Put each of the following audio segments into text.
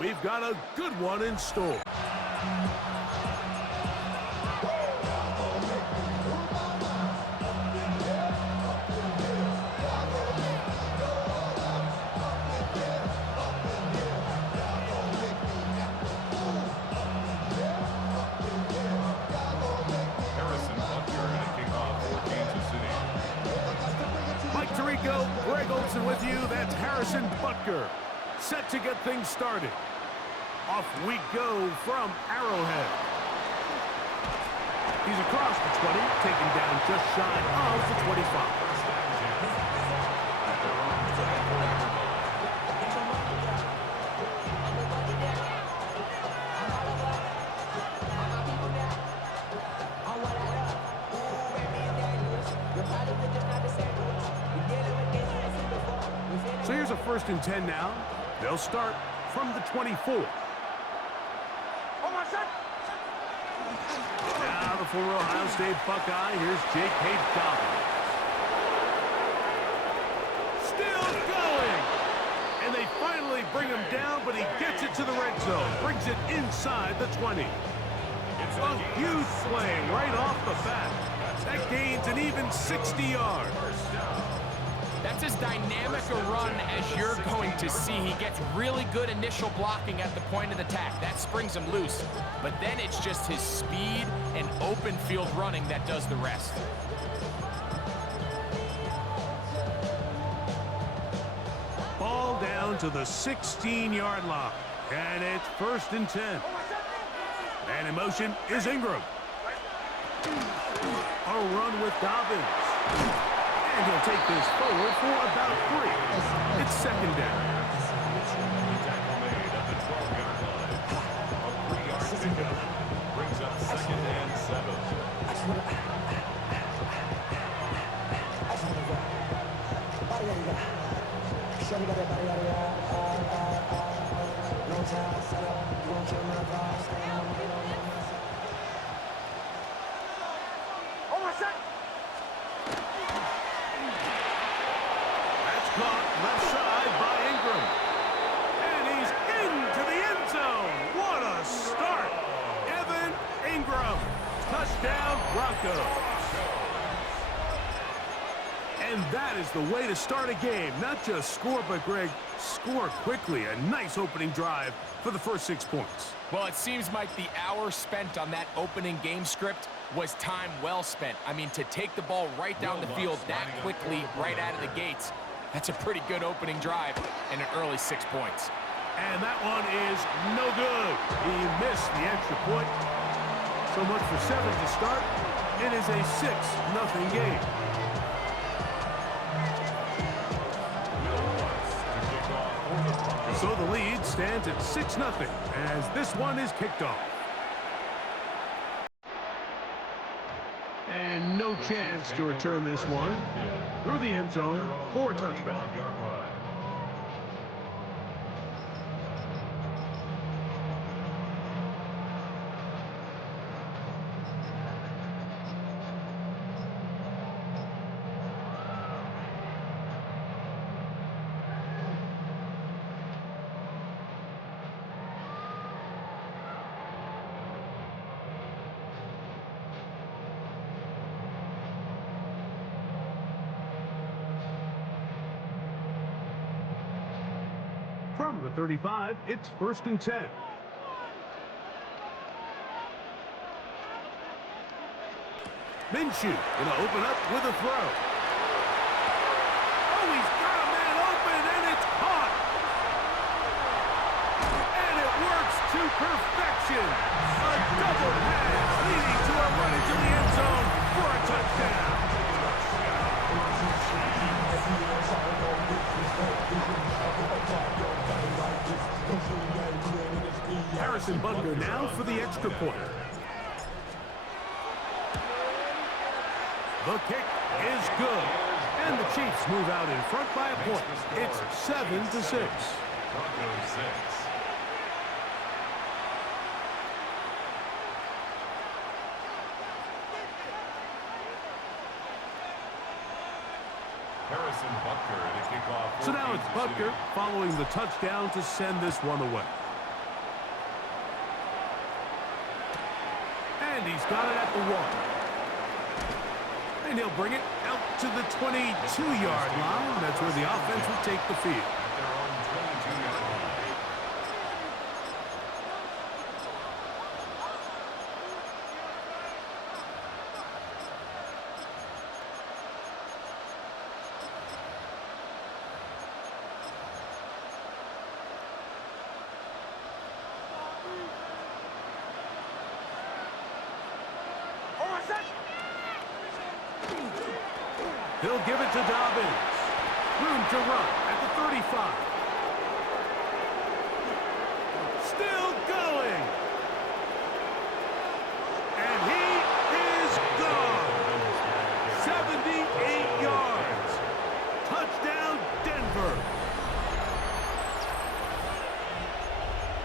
We've got a good one in store. Greg Olson with you. That's Harrison Butker, set to get things started. Off we go from Arrowhead. He's across the 20, taken down just shy of the 25. So here's a 1st and 10 now. They'll start from the 24. Now the former Ohio State Buckeye. Here's Jake Dobbins. Still going. And they finally bring him down, but he gets it to the red zone. Brings it inside the 20. It's a huge play right off the bat. That gains an even 60 yards. That's as dynamic a run as you're going to see. He gets really good initial blocking at the point of attack. That springs him loose. But then it's just his speed and open field running that does the rest. Ball down to the 16-yard line. And it's 1st and 10. And in motion is Ingram. A run with Dobbins. And he'll take this forward for about 3. It's 2nd down. Tackle made at the 12-yard line. A 3-yard pickup brings up 2nd and 7. Left side by Ingram. And he's into the end zone. What a start. Evan Ingram. Touchdown Broncos. And that is the way to start a game. Not just score, but Greg, score quickly. A nice opening drive for the first 6 points. Well, it seems like the hour spent on that opening game script was time well spent. I mean, to take the ball right down the field that quickly, right out of the gates, that's a pretty good opening drive and an early 6 points. And that one is no good. He missed the extra point. So much for 7 to start. It is a 6-0 game. So the lead stands at 6-0 as this one is kicked off. And no chance to return this one through the end zone for a touchdown. From the 35, it's 1st and 10. Minshew going to open up with a throw. Oh, he's got a man open, and it's caught. And it works to perfection. A double pass leading to a run into the end zone for a touchdown. Harrison Butker now for the extra point. The kick is good. And the Chiefs move out in front by a point. It's 7-6. Broncos 6. Harrison Butker to kick off. So now it's Butker following the touchdown to send this one away. And he's got it at the 1. And he'll bring it out to the 22-yard line. That's where the offense will take the field. At their own 22-yard line. He'll give it to Dobbins. Room to run at the 35. Still going. And he is gone. 78 yards. Touchdown, Denver.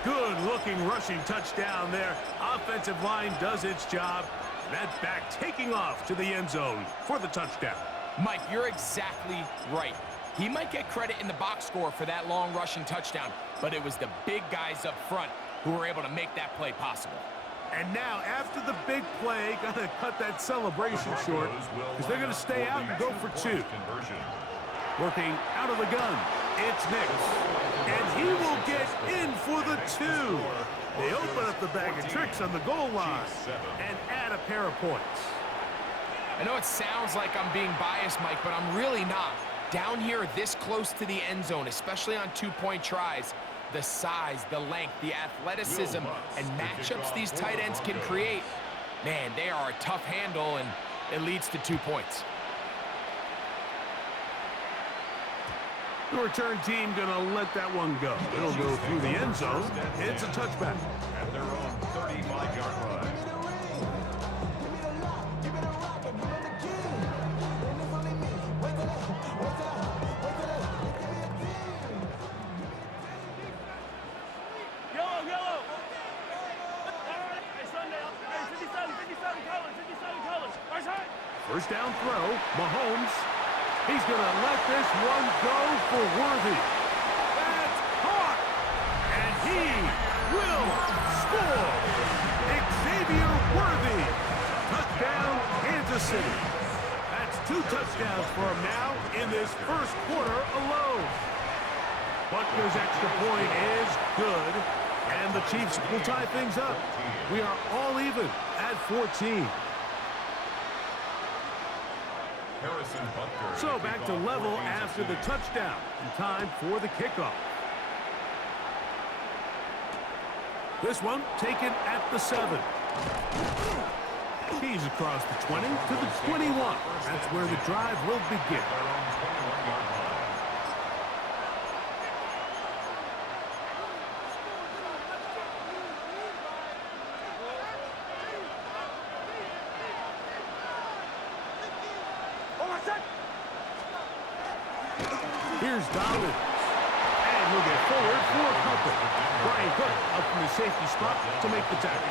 Good-looking rushing touchdown there. Offensive line does its job. That back taking off to the end zone for the touchdown. Mike, you're exactly right. He might get credit in the box score for that long rushing touchdown, but it was the big guys up front who were able to make that play possible. And now, after the big play, got to cut that celebration short because they're going to stay out and go for 2. Working out of the gun, it's Nix. And he will get in for the 2. They open up the bag of tricks on the goal line and add a pair of points. I know it sounds like I'm being biased, Mike, but I'm really not. Down here this close to the end zone, especially on 2-point tries, the size, the length, the athleticism, and matchups these tight ends can create, man, they are a tough handle, and it leads to 2 points. The return team going to let that one go. It'll go through the end zone. It's a touchback. At their own 35-yard line. First down throw, Mahomes. He's going to let this one go for Worthy. That's caught. And he will score. Xavier Worthy. Touchdown, Kansas City. That's 2 touchdowns for him now in this first quarter alone. Butker's extra point is good. And the Chiefs will tie things up. We are all even at 14. So back to level after the touchdown. And time for the kickoff. This one taken at the 7. He's across the 20 to the 21. That's where the drive will begin. Here's Dobbins. And he'll get forward for a couple. Brian Cook up from the safety spot to make the tackle.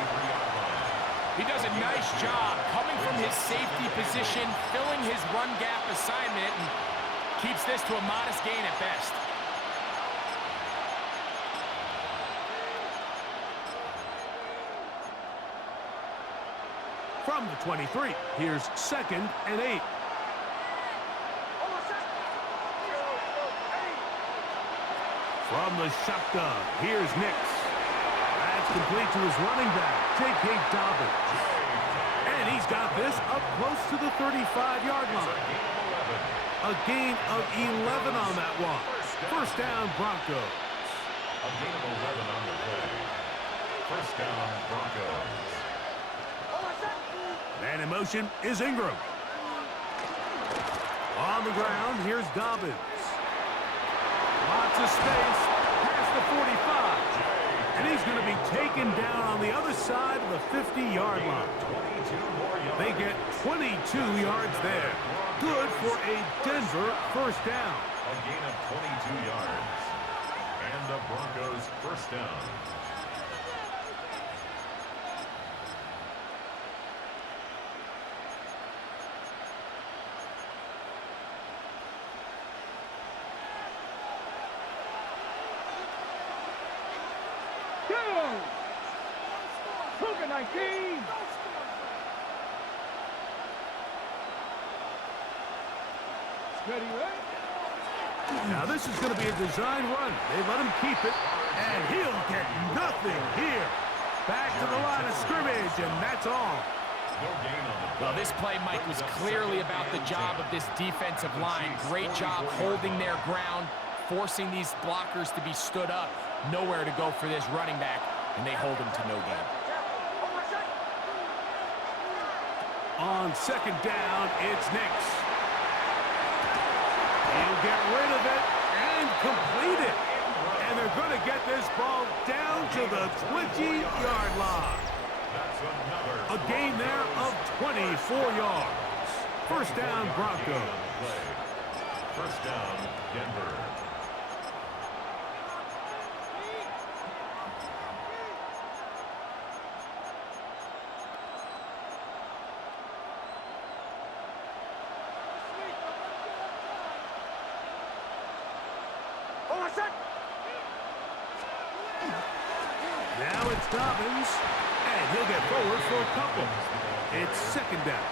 He does a nice job coming from his safety position, filling his run gap assignment, and keeps this to a modest gain at best. From the 23, here's 2nd and 8. From the shotgun, here's Nix. That's complete to his running back, J.K. Dobbins. And he's got this up close to the 35-yard line. A gain of 11 on that one. First down, Broncos. A gain of 11 on the play. First down, Broncos. Man in motion is Ingram. On the ground, here's Dobbins. Lots of space past the 45. And he's going to be taken down on the other side of the 50-yard line. They get 22 yards there. Good for a Denver first down. A gain of 22 yards. And the Broncos first down. Now this is going to be a design run. They let him keep it, and he'll get nothing here. Back to the line of scrimmage, and that's all. Well, this play, Mike, was clearly about the job of this defensive line. Great job holding their ground, forcing these blockers to be stood up. Nowhere to go for this running back, and they hold him to no gain. On second down, it's Nix. He'll get rid of it and complete it. And they're going to get this ball down to the 20-yard line. A gain there of 24 yards. First down, Broncos. First down, Denver. Now it's Dobbins, and he'll get forward for a couple. It's second down.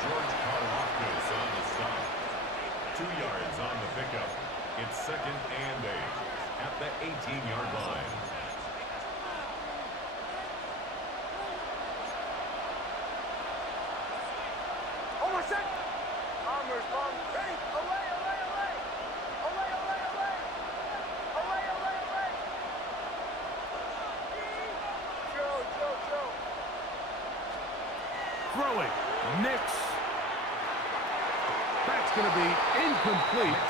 George Karlaftis on the stop. 2 yards on the pickup. It's second and 8 at the 18-yard line. Throwing, Nix. That's going to be incomplete.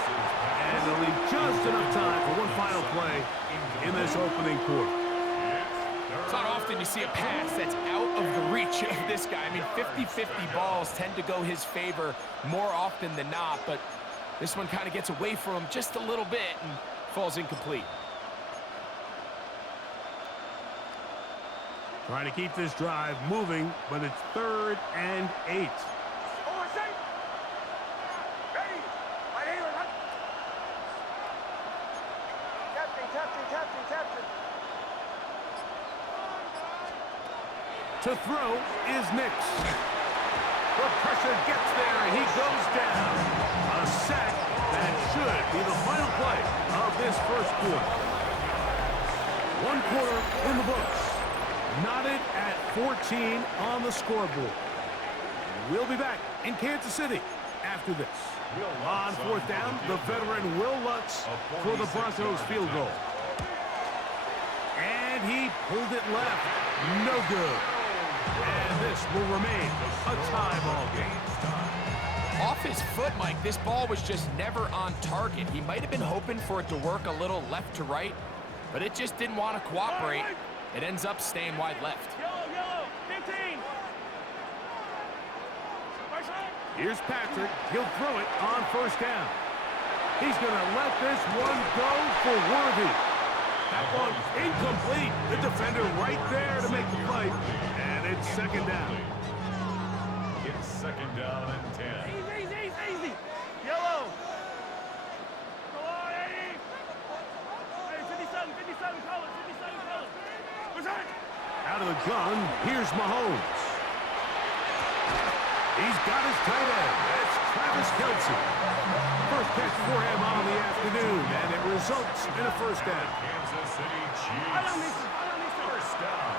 And they'll leave just enough time for one final play in this opening quarter. It's not often you see a pass that's out of the reach of this guy. I mean, 50-50 balls tend to go his favor more often than not, but this one kind of gets away from him just a little bit and falls incomplete. Trying to keep this drive moving, but it's third and 8. To throw is Nix. The pressure gets there, and he goes down. A sack that should be the final play of this first quarter. One quarter in the books. Knotted at 14 on the scoreboard. We'll be back in Kansas City after this. On fourth down, the veteran Will Lutz for the Broncos field goal. And he pulled it left. No good. And this will remain a tie ball game. Off his foot, Mike, this ball was just never on target. He might have been hoping for it to work a little left to right, but it just didn't want to cooperate. It ends up staying wide left. Yellow, 15. Here's Patrick. He'll throw it on first down. He's going to let this one go for Worthy. That one incomplete. The defender right there to make the play. And it's second down. It's second down and 10. Easy. Yellow. Come on, 80. Hey, 57 colors. Out of the gun, here's Mahomes. He's got his tight end. That's Travis Kelce. First catch for him on the afternoon, and it results in a first down. Kansas City Chiefs. First down.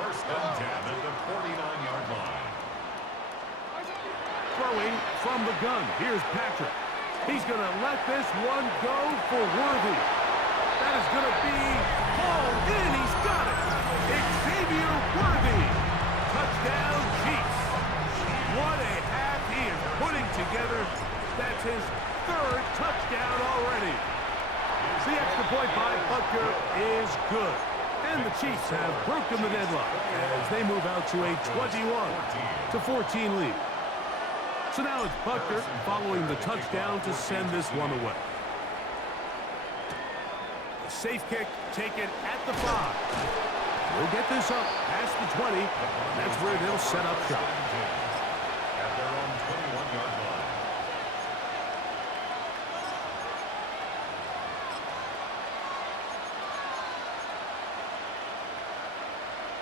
First and 10 at the 49-yard line. Throwing from the gun, here's Patrick. He's going to let this one go for Worthy. That is going to be hauled in. He's got it. Xavier Worthy. Touchdown, Chiefs. What a half he is putting together. That's his third touchdown already. The extra point by Butker is good. And the Chiefs have broken the deadlock as they move out to a 21-14 lead. So now it's Butker following the touchdown to send this one away. A safe kick taken at the 5. We'll get this up past the 20. That's where they'll set up shop. At their own 21-yard line.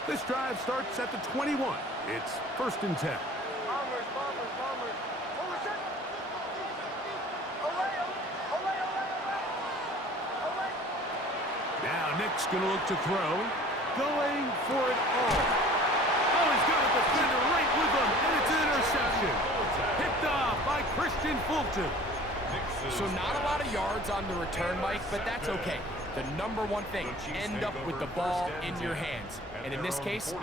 This drive starts at the 21. It's first and 10. Now Nick's going to look to throw. Going for it all. Oh, he's got a defender right with him, and it's an interception. Picked off by Christian Fulton. So not a lot of yards on the return, Mike, but that's okay. The number one thing, end up with the ball in your hands. And in this case,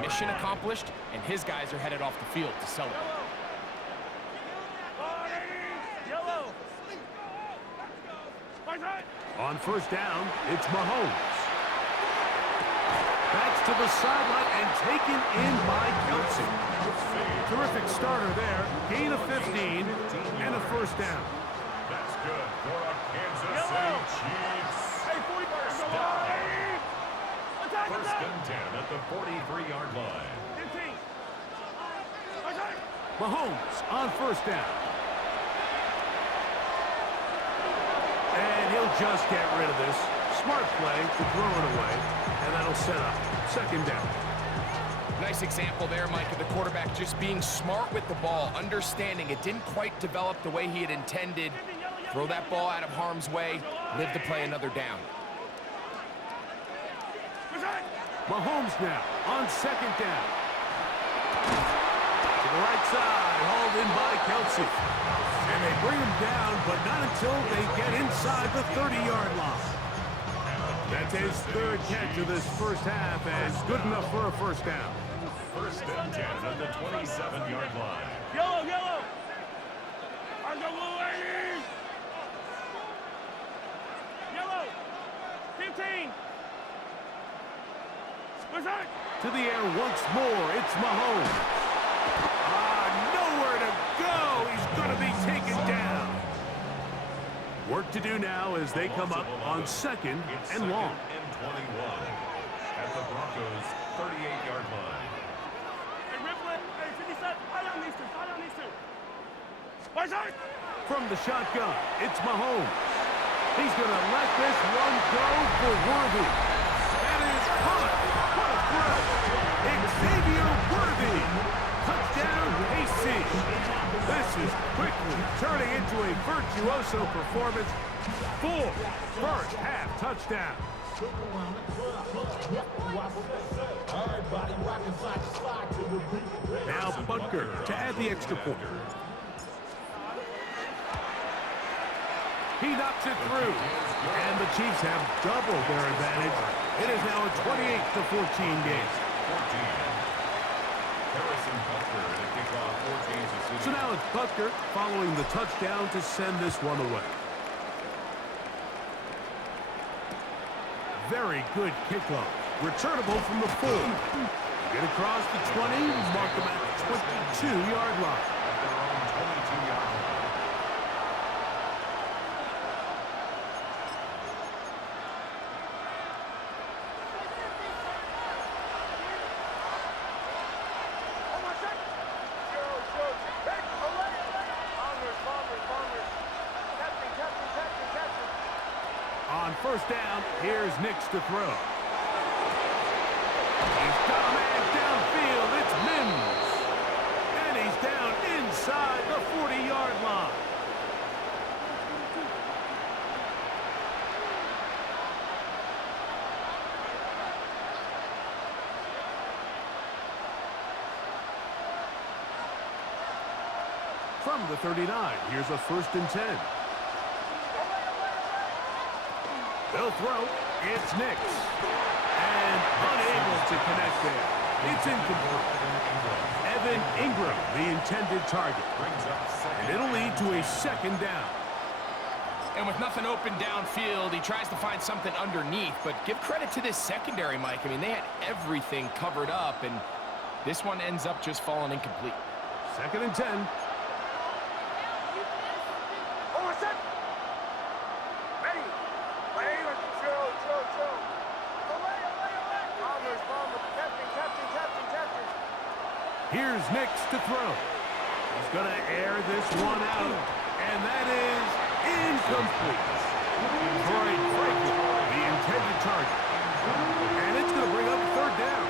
mission accomplished, and his guys are headed off the field to celebrate. Yellow. On first down, it's Mahomes. That's to the sideline and taken in by Kelsey. Terrific starter there. Gain of 15 and a first down. That's good for a Kansas City Chiefs. Stop. First and 10 at the 43-yard line. 15. Mahomes on first down. And he'll just get rid of this. Smart play to throw it away, and that'll set up second down. Nice example there, Mike, of the quarterback just being smart with the ball, understanding it didn't quite develop the way he had intended. Throw that ball out of harm's way, live to play another down. Mahomes now on second down. To the right side, hauled in by Kelsey. And they bring him down, but not until they get inside the 30-yard line. That's his third catch of this first half, and good enough for a first down. First and 10 at the 27-yard line. Yellow. Yellow. 15. To the air once more, it's Mahomes. Nowhere to go. He's going to be taken down. Work to do now as they come up on second and long. And 21 at the Broncos' 38-yard line. Hey, Ripley. Hey, 57. Fire on these two. From the shotgun, it's Mahomes. He's going to let this one go for Worthy. That is hot. What a throw. Xavier Worthy. Touchdown, KC. This is quickly turning into a virtuoso performance. 4 first-half touchdowns. Now Butker to add the extra point. He knocks it through, and the Chiefs have doubled their advantage. It is now a 28-14 game. Harrison Butker to kick off 14 So now it's Butker following the touchdown to send this one away. Very good kickoff. Returnable from the 4. Get across the 20, mark them at the 22-yard line. At their own 22-yard line. On first down, here's Nix to throw. He's got a man downfield. It's Mims. And he's down inside the 40-yard line. From the 39, here's a first and 10. They'll throw. It's Nix. And unable to connect there. It's incomplete. Evan Ingram, the intended target. And it'll lead to a second down. And with nothing open downfield, he tries to find something underneath. But give credit to this secondary, Mike. I mean, they had everything covered up, and this one ends up just falling incomplete. Second and 10. Here's Nix to throw. He's going to air this one out, and that is incomplete. Troy Franklin, the intended target. And it's going to bring up third down.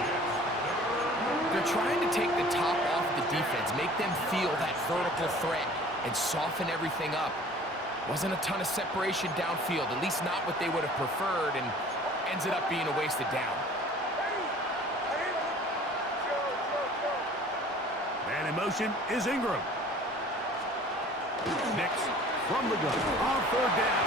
They're trying to take the top off the defense, make them feel that vertical threat, and soften everything up. Wasn't a ton of separation downfield, at least not what they would have preferred, and ended up being a wasted down. Man in motion is Ingram. Next, from the gun, on third down.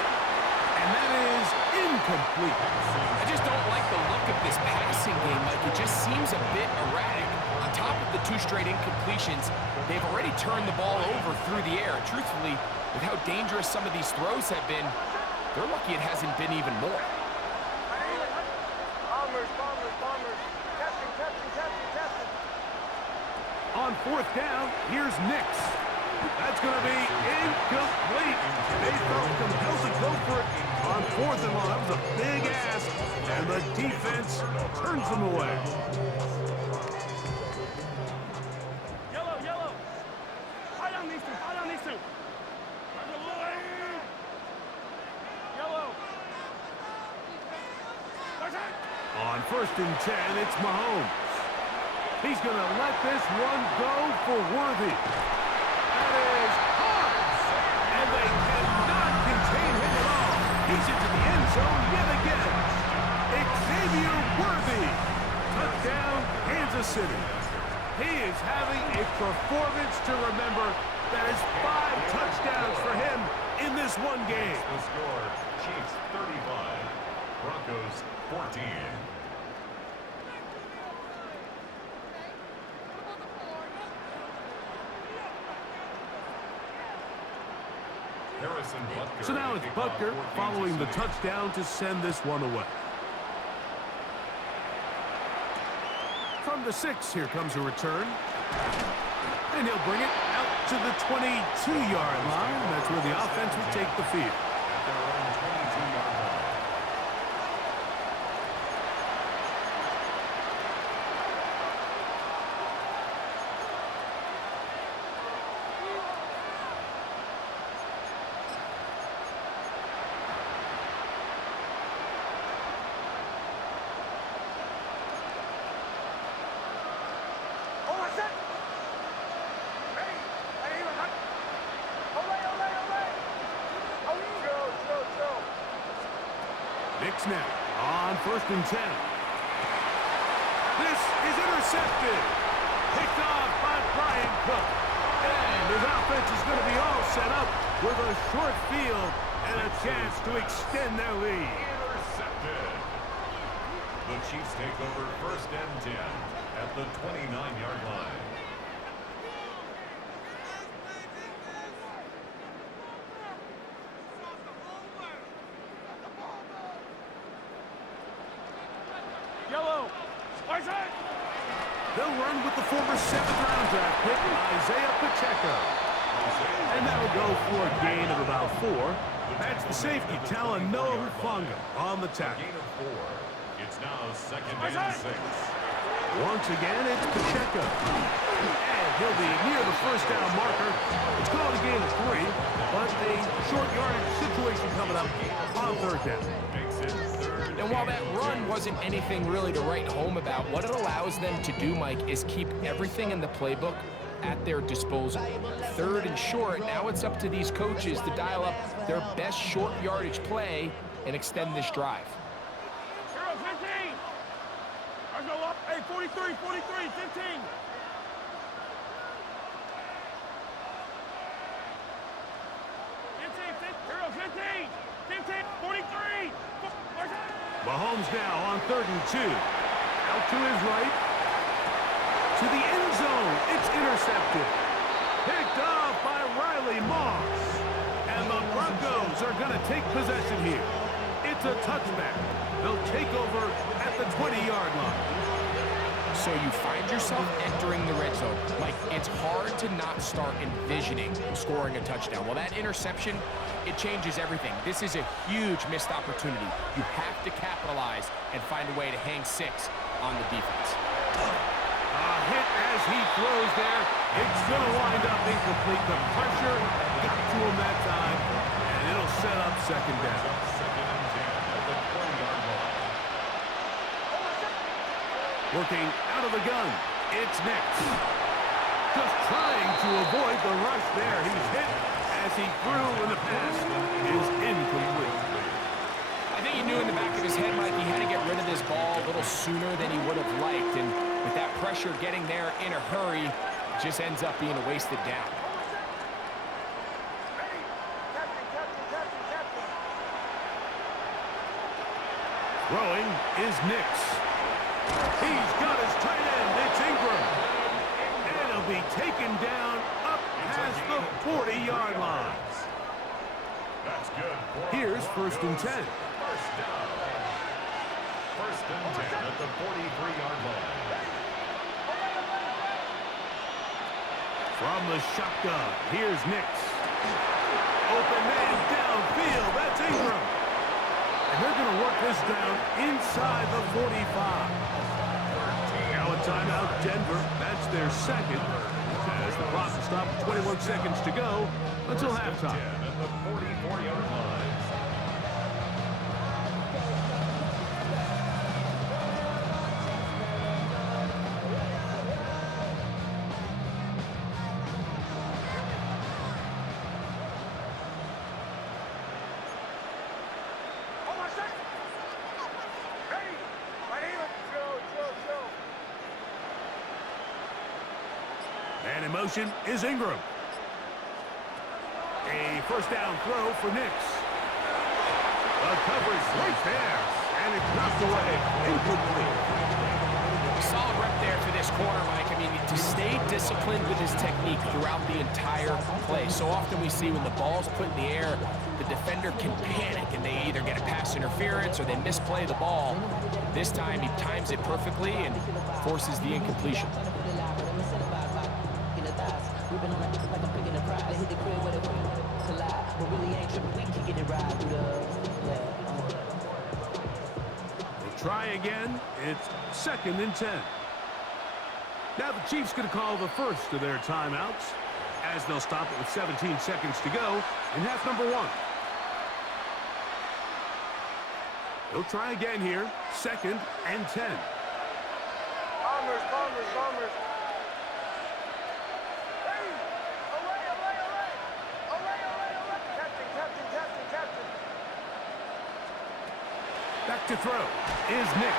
And that is incomplete. I just don't like the look of this passing game. Like, it just seems a bit erratic. On top of the 2 straight incompletions, they've already turned the ball over through the air. Truthfully, with how dangerous some of these throws have been, they're lucky it hasn't been even more. On fourth down, here's Nix. That's going to be incomplete. They felt compelled to go for it on fourth and long. That was a big ask, and the defense turns them away. Yellow, yellow. High on these two, high on these two. Yellow. On first and 10, it's Mahomes. He's going to let this one go for Worthy. That is hard. And they cannot contain him at all. He's into the end zone yet again. Xavier Worthy. Touchdown, Kansas City. He is having a performance to remember. That is 5 touchdowns for him in this one game. The score, Chiefs 35, Broncos 14. So now it's Butker following the touchdown to send this one away. From the 6, here comes a return. And he'll bring it out to the 22-yard line. That's where the offense will take the field. At their own 22-yard line. Nix now on first and 10. This is intercepted. Picked off by Brian Cook. And his offense is going to be all set up with a short field and a chance to extend their lead. Intercepted. The Chiefs take over first and 10 at the 29-yard line. Yellow. They'll run with the former 7th-round draft pick, Isaiah Pacheco. And that'll go for a gain of about 4. That's the safety, Talanoa Hufanga, on the tackle. Gain of 4. It's now second and 6. Once again, it's Pacheco. And he'll be near the first down marker. It's called a gain of 3, but a short yardage situation coming up on third down. Makes it third. And while that run wasn't anything really to write home about, what it allows them to do, Mike, is keep everything in the playbook at their disposal. Third and short, now it's up to these coaches to dial up their best short yardage play and extend this drive. 15. I go up. Hey, 43, 43, 15. 15, 43. Mahomes now on third and 2. Out to his right. To the end zone. It's intercepted. Picked off by Riley Moss. And the Broncos are going to take possession here. It's a touchback. They'll take over at the 20-yard line. So you find yourself entering the red zone. Like, it's hard to not start envisioning scoring a touchdown. Well, that interception, it changes everything. This is a huge missed opportunity. You have to capitalize and find a way to hang 6 on the defense. A hit as he throws there. It's going to wind up incomplete. The pressure got to him that time, and it'll set up second down. Second and 10 at the 20-yard line. Working out of the gun, it's Nix. Just trying to avoid the rush there. He's hit as he threw, and the pass is incomplete. I think he knew in the back of his head, Mike, he had to get sooner than he would have liked. And with that pressure getting there in a hurry, it just ends up being a wasted down. Throwing is Nix. He's got his tight end. It's Ingram. And he'll be taken down up past the 40-yard line. That's good. Here's 1st and 10. First down. 1st and 10 at the 43-yard line. From the shotgun, here's Nix. Open man downfield. That's Ingram. And they're going to work this down inside the 45. Now a timeout, Denver. That's their second. As the clock will stop with 21 seconds to go until halftime. At the 44-yard line. And in motion is Ingram. A first down throw for Nix. The coverage right there. And it's knocked away. Incomplete. Solid rep there for this corner, Mike. I mean, to stay disciplined with his technique throughout the entire play. So often we see when the ball's put in the air, the defender can panic and they either get a pass interference or they misplay the ball. This time he times it perfectly and forces the incompletion. We'll try again. It's 2nd and 10. Now the Chiefs going to call the first of their timeouts as they'll stop it with 17 seconds to go in half number 1. They'll try again here. 2nd and 10. Bombers. Back to throw is Nix.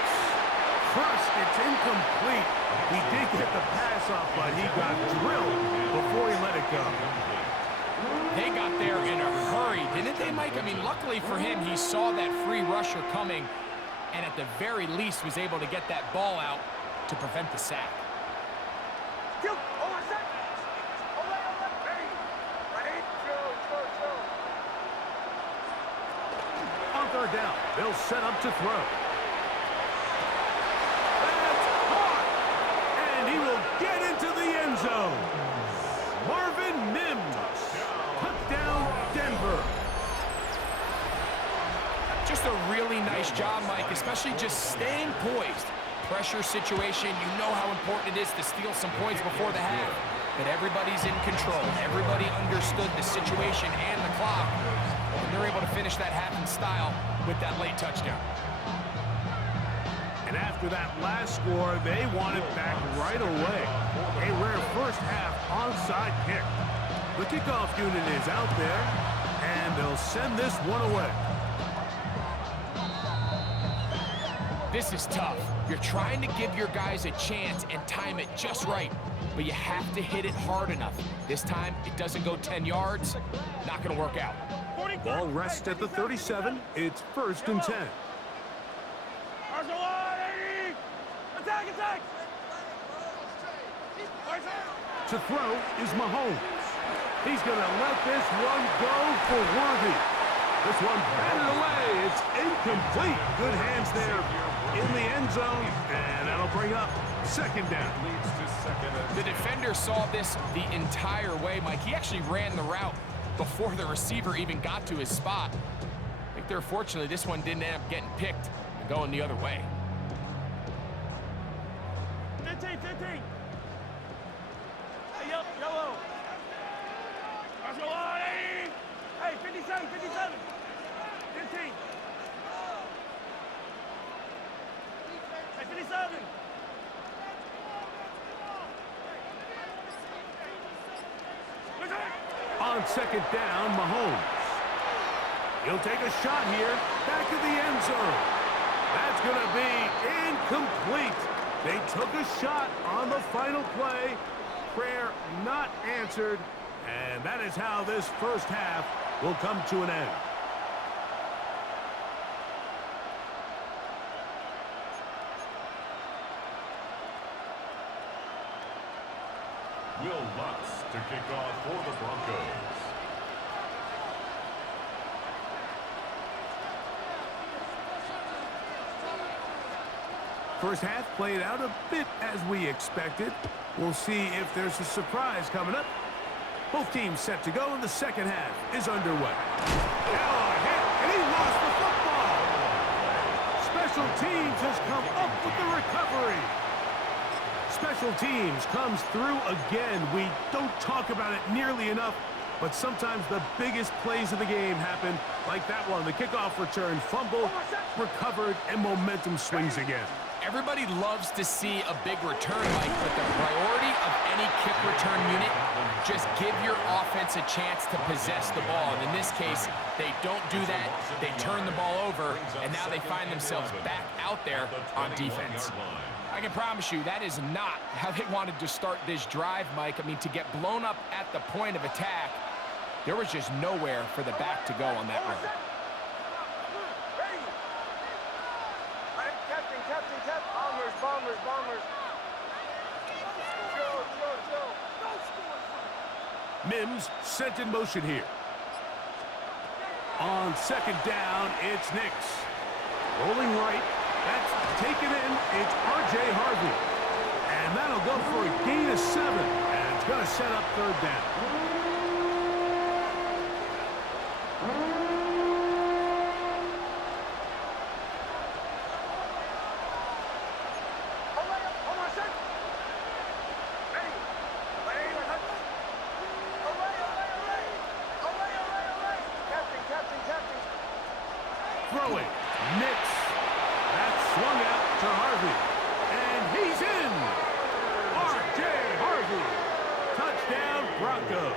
Crushed, it's incomplete. He did get the pass off, but he got drilled before he let it go. They got there in a hurry, didn't they, Mike? I mean, luckily for him, he saw that free rusher coming and at the very least was able to get that ball out to prevent the sack. On 3rd down, they'll set up to throw. That's caught! And he will get into the end zone. Marvin Mims. Touchdown, Denver. Just a really nice job, Mike, especially just staying poised. Pressure situation, you know how important it is to steal some points before the half. But everybody's in control. Everybody understood the situation and the clock. And they're able to finish that half in style with that late touchdown. And after that last score, they want it back right away. A rare first half onside kick. The kickoff unit is out there, and they'll send this one away. This is tough. You're trying to give your guys a chance and time it just right, but you have to hit it hard enough. This time, it doesn't go 10 yards. Not going to work out. Ball rests at the 37. It's 1st and 10. Attack! To throw is Mahomes. He's going to let this one go for Worthy. This one batted away. It's incomplete. Good hands there in the end zone, and that'll bring up 2nd down. The defender saw this the entire way, Mike. He actually ran the route before the receiver even got to his spot. I think they're fortunately this one didn't end up getting picked and going the other way. 15. Hey, yellow. Hey, 57. 15. Hey, 57. On 2nd down, Mahomes. He'll take a shot here, back to the end zone. That's going to be incomplete. They took a shot on the final play. Prayer not answered. And that is how this first half will come to an end. Will Lutz to kick off for the Broncos. First half played out a bit as we expected. We'll see if there's a surprise coming up. Both teams set to go, and the second half is underway. Now a hit, and he lost the football. Special teams has come up with the recovery. Special teams comes through again. We don't talk about it nearly enough, but sometimes the biggest plays of the game happen, like that one. The kickoff return, fumble, recovered, and momentum swings again. Everybody loves to see a big return, Mike, but the priority of any kick return unit, just give your offense a chance to possess the ball. And in this case, they don't do that. They turn the ball over, and now they find themselves back out there on defense. I can promise you that is not how they wanted to start this drive, Mike. I mean, to get blown up at the point of attack, there was just nowhere for the back to go on that run. Bombers. Mims sent in motion here. On second down, it's Nix. Rolling right. That's taken in. It's R.J. Harvey. And that'll go for a gain of 7. And it's going to set up third down. Throwing. Nix. That's swung out to Harvey. And he's in. R.J. Harvey. Touchdown, Broncos.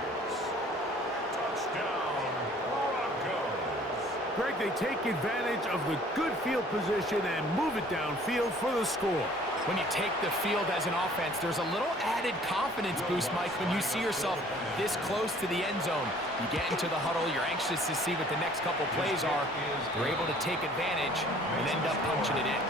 Touchdown, Broncos. Greg, they take advantage of the good field position and move it downfield for the score. When you take the field as an offense, there's a little added confidence boost, Mike, when you see yourself this close to the end zone. You get into the huddle, you're anxious to see what the next couple plays are. You're able to take advantage and end up punching it in.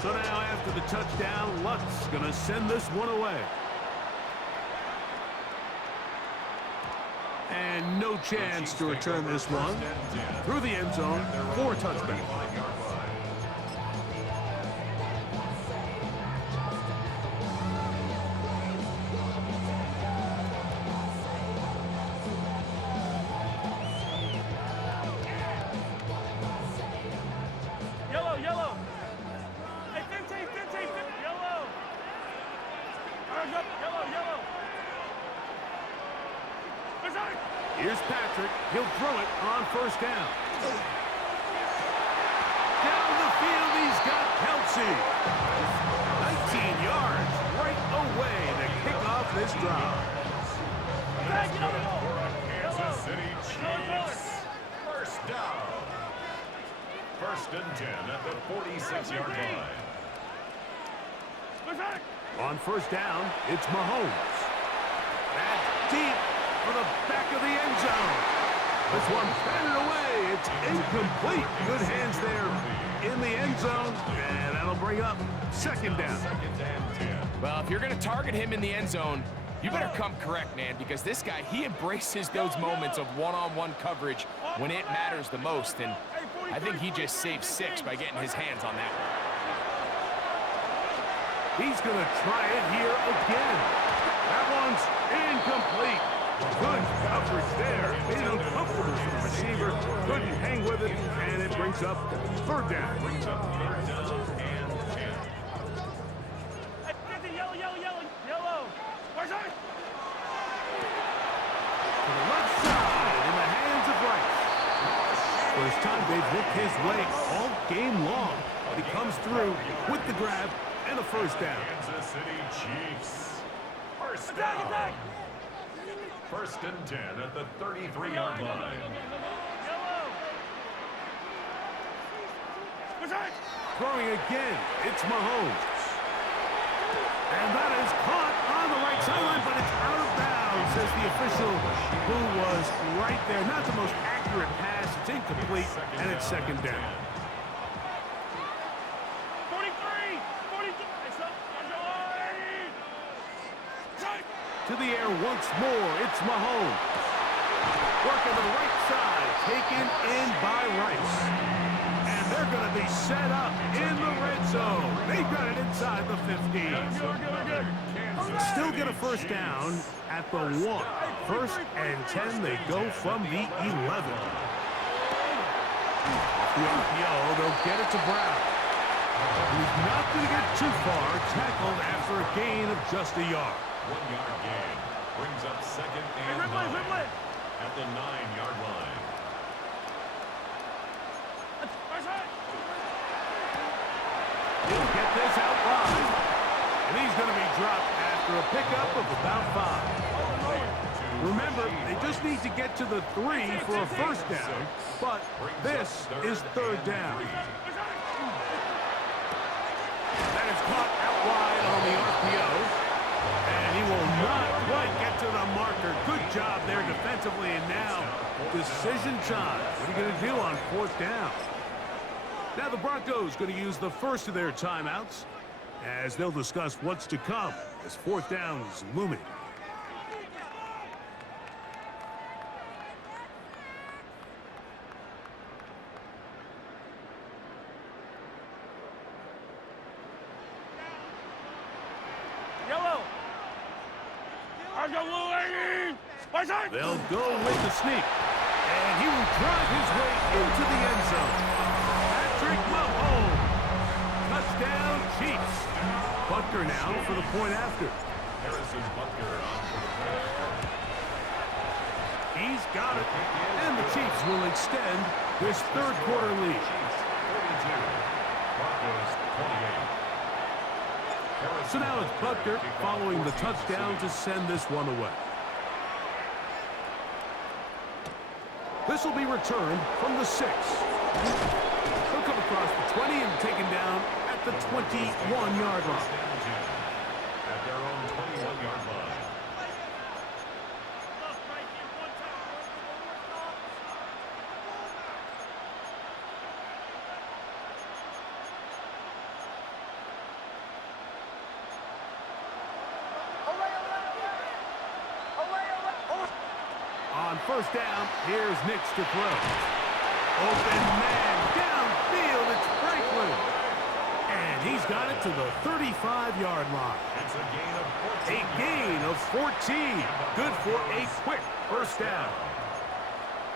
So now after the touchdown, Lutz going to send this one away. And no chance to return this one through the end zone for a touchback. Yellow. Hey, 15, yellow. Yellow. Here's Patrick. He'll throw it on first down. Down the field, he's got Kelsey. 19 yards right away to kick off this drive. Kansas City Chiefs. First down. First and 10 at the 46-yard line. On first down, it's Mahomes. That's deep for the back of the end zone. This one batted away. It's incomplete. Good hands there in the end zone. And that'll bring up second down. Well, if you're going to target him in the end zone, you better come correct, man, because this guy, he embraces those moments of one-on-one coverage when it matters the most. And I think he just saved 6 by getting his hands on that one. He's going to try it here again. That one's incomplete. Good coverage there. Made it uncomfortable for the receiver. Couldn't hang with it, and it brings up third down. Yellow. Where's it? To the left side in the hands of Rice. First time they've looked his way all game long. But he comes through with the grab and a first down. Kansas City Chiefs. First down. First and 10 at the 33-yard line. Throwing again, it's Mahomes. And that is caught on the right sideline, but it's out of bounds, says the official who was right there. Not the most accurate pass. It's incomplete, and it's second down. 43! 42! To the air once more, it's Mahomes. Working the right side, taken in by Rice. And they're going to be set up in the red zone. They've got it inside the 15. Still get a first down at the 1. First and 10, they go from the 11. Off the RPO, they'll get it to Brown. He's not going to get too far, tackled after a gain of just a yard. 1-yard gain brings up second and 9 at the 9-yard line. He'll get this out wide, and he's going to be dropped after a pickup of about 5. Remember, they just need to get to the 3 for a first down, but this is third down. That is caught out wide on the RPO, and he will not quite get to the marker. Good job there defensively, and now decision time. What are you going to do on fourth down? Now the Broncos going to use the first of their timeouts as they'll discuss what's to come as fourth down is looming. Yellow! They'll go with the sneak, and he will drive his way into the end zone. Patrick Mahomes, touchdown Chiefs. Butker now for the point after. Harrison Butker on for the point after. He's got it, and the Chiefs will extend this third quarter lead. Chiefs 42, Broncos 28. So now it's Butker following the touchdown to send this one away. This will be returned from the 6. He'll come across the 20 and taken down at the 21-yard line. At their own 21-yard line. On first down, here's Nix to throw. Open man, downfield, it's Franklin. And he's got it to the 35-yard line. It's a gain of 14. A gain of 14. Good for a quick first down.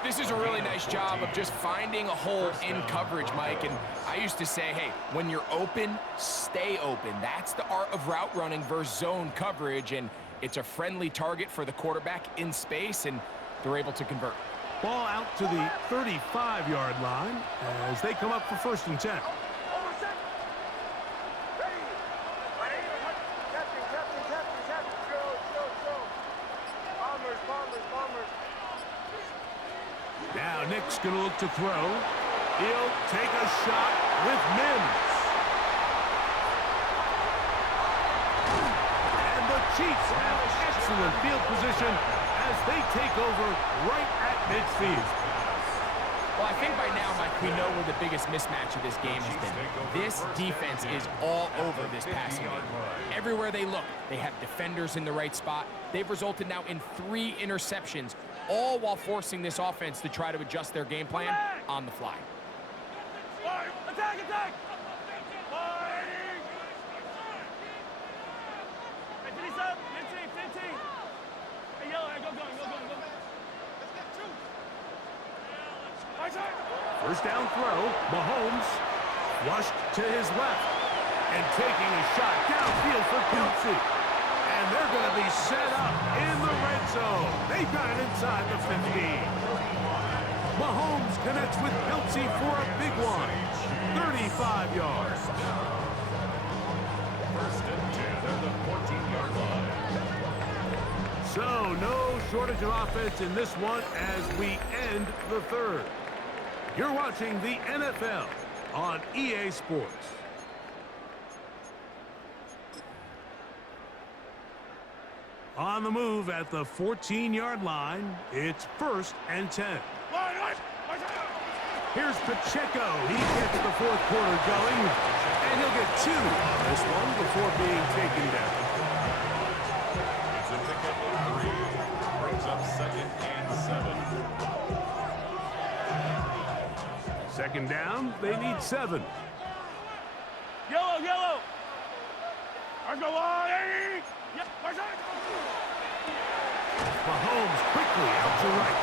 This is a really nice job of just finding a hole in coverage, Mike. And I used to say, hey, when you're open, stay open. That's the art of route running versus zone coverage. And it's a friendly target for the quarterback in space, and they're able to convert. Ball out to the 35-yard line as they come up for first and 10. Now Nick's going to look to throw. He'll take a shot with Mims. And the Chiefs have excellent field position as they take over right at midfield. Well, I think by now, Mike, we know where the biggest mismatch of this game has been. This defense is all over this passing game. Everywhere they look, they have defenders in the right spot. They've resulted now in 3 interceptions, all while forcing this offense to try to adjust their game plan on the fly. Attack, attack! Hey, finish up. 15. Hey, yellow, go. Let's get 2. First down throw. Mahomes flushed to his left and taking a shot downfield for Kelsey. And they're going to be set up in the red zone. They've got it inside the 15. Mahomes connects with Kelsey for a big one. 35 yards. shortage of offense in this one as we end the third. You're watching the NFL on EA Sports. On the move at the 14-yard line, it's 1st and 10. Here's Pacheco. He gets the fourth quarter going, and he'll get 2 on this one before being taken down. It's a pickup of 3. Brings up 2nd and 7. Second down, they need 7. Yellow, yellow. Let's go on. Mahomes quickly out to right.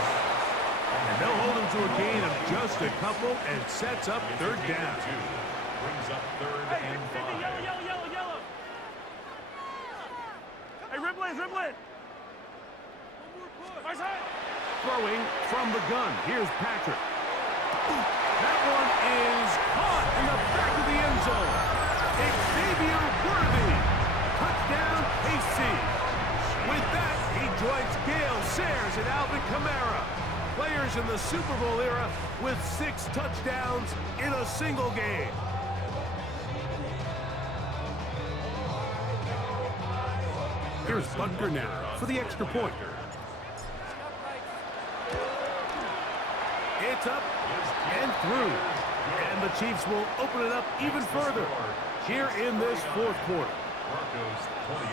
And they'll hold him to a gain of just a couple and sets up 3rd down. 2. Brings up 3rd and 5. Yellow. Hey, Ripley. Throwing from the gun. Here's Patrick. That one is caught in the back of the end zone. Xavier Worthy. Touchdown, KC. With that, he joins Gale Sayers and Alvin Kamara. Players in the Super Bowl era with 6 touchdowns in a single game. Here's Butker now for the extra point. It's up and through. And the Chiefs will open it up even further here in this 4th quarter. Broncos 28.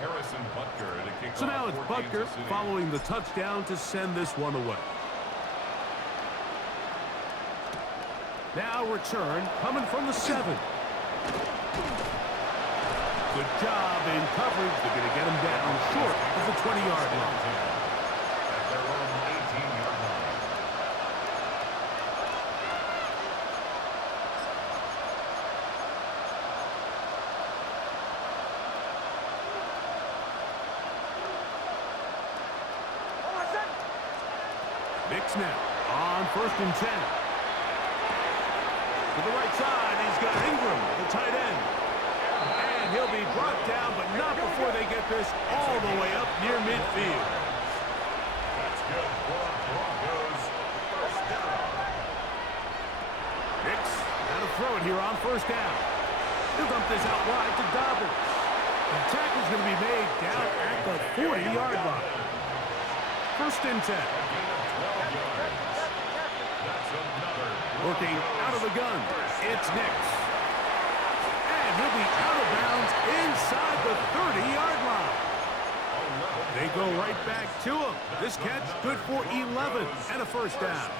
Harrison Butker to kick So now off it's for Butker Kansas City. following the touchdown to send this one away. Now return coming from the 7. Good job in coverage. They're going to get him down short of the 20-yard line. At their own 18-yard line. Mix now on 1st and 10. To the right side, he's got Ingram, the tight end. And he'll be brought down, but not before they get this all the way up near midfield. That's good for Broncos. 1st down. Nix, now to throw it here on 1st down. He'll dump this out wide to Dobbins. The tackle's going to be made down at the 40-yard line. 1st and 10. Working out of the gun, it's Nix. And he'll be out of bounds inside the 30-yard line. They go right back to him. This catch good for 11 and a 1st down.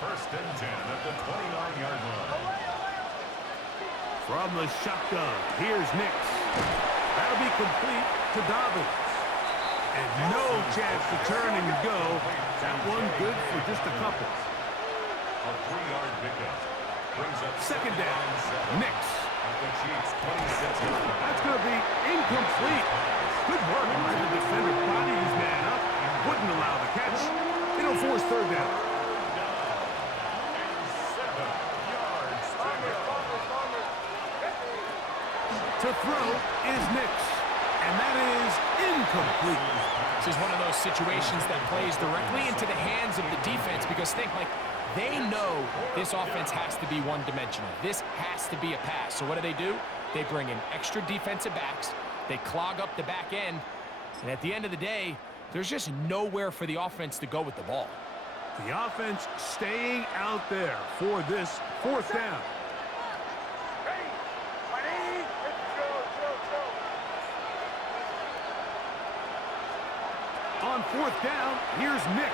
1st and 10 at the 29-yard line. From the shotgun, here's Nix. That'll be complete to Dobbins. And no chance to turn and go. That one good for just a couple. A 3-yard pickup. Brings up 2nd down, Nix. At the Chiefs' 26-yard line. That's going to be incomplete. Good work by the defender. Body his man up. Wouldn't allow the catch. It'll force 3rd down. 7 yards to go. To throw is Nix. And that is incomplete. This is one of those situations that plays directly into the hands of the defense because they know this offense has to be one-dimensional. This has to be a pass. So what do? They bring in extra defensive backs. They clog up the back end. And at the end of the day, there's just nowhere for the offense to go with the ball. The offense staying out there for this 4th down. On 4th down, here's Nix.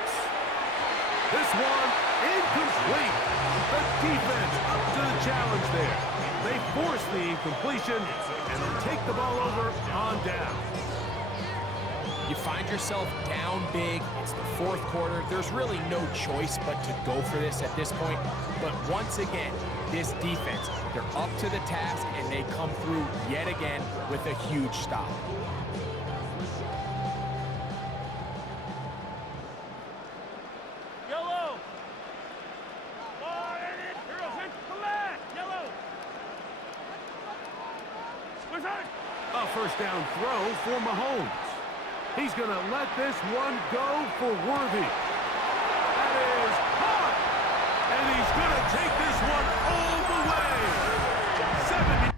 This one incomplete. The defense up to the challenge there. They force the incompletion, and they'll take the ball over on down. You find yourself down big. It's the 4th quarter. There's really no choice but to go for this at this point. But once again, this defense, they're up to the task, and they come through yet again with a huge stop. A first down throw for Mahomes. He's going to let this one go for Worthy. That is caught. And he's going to take this one all the way. 70.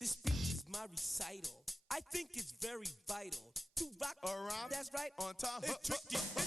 This speech is my recital. I think it's very vital to rock around. That's right. On time. It's tricky.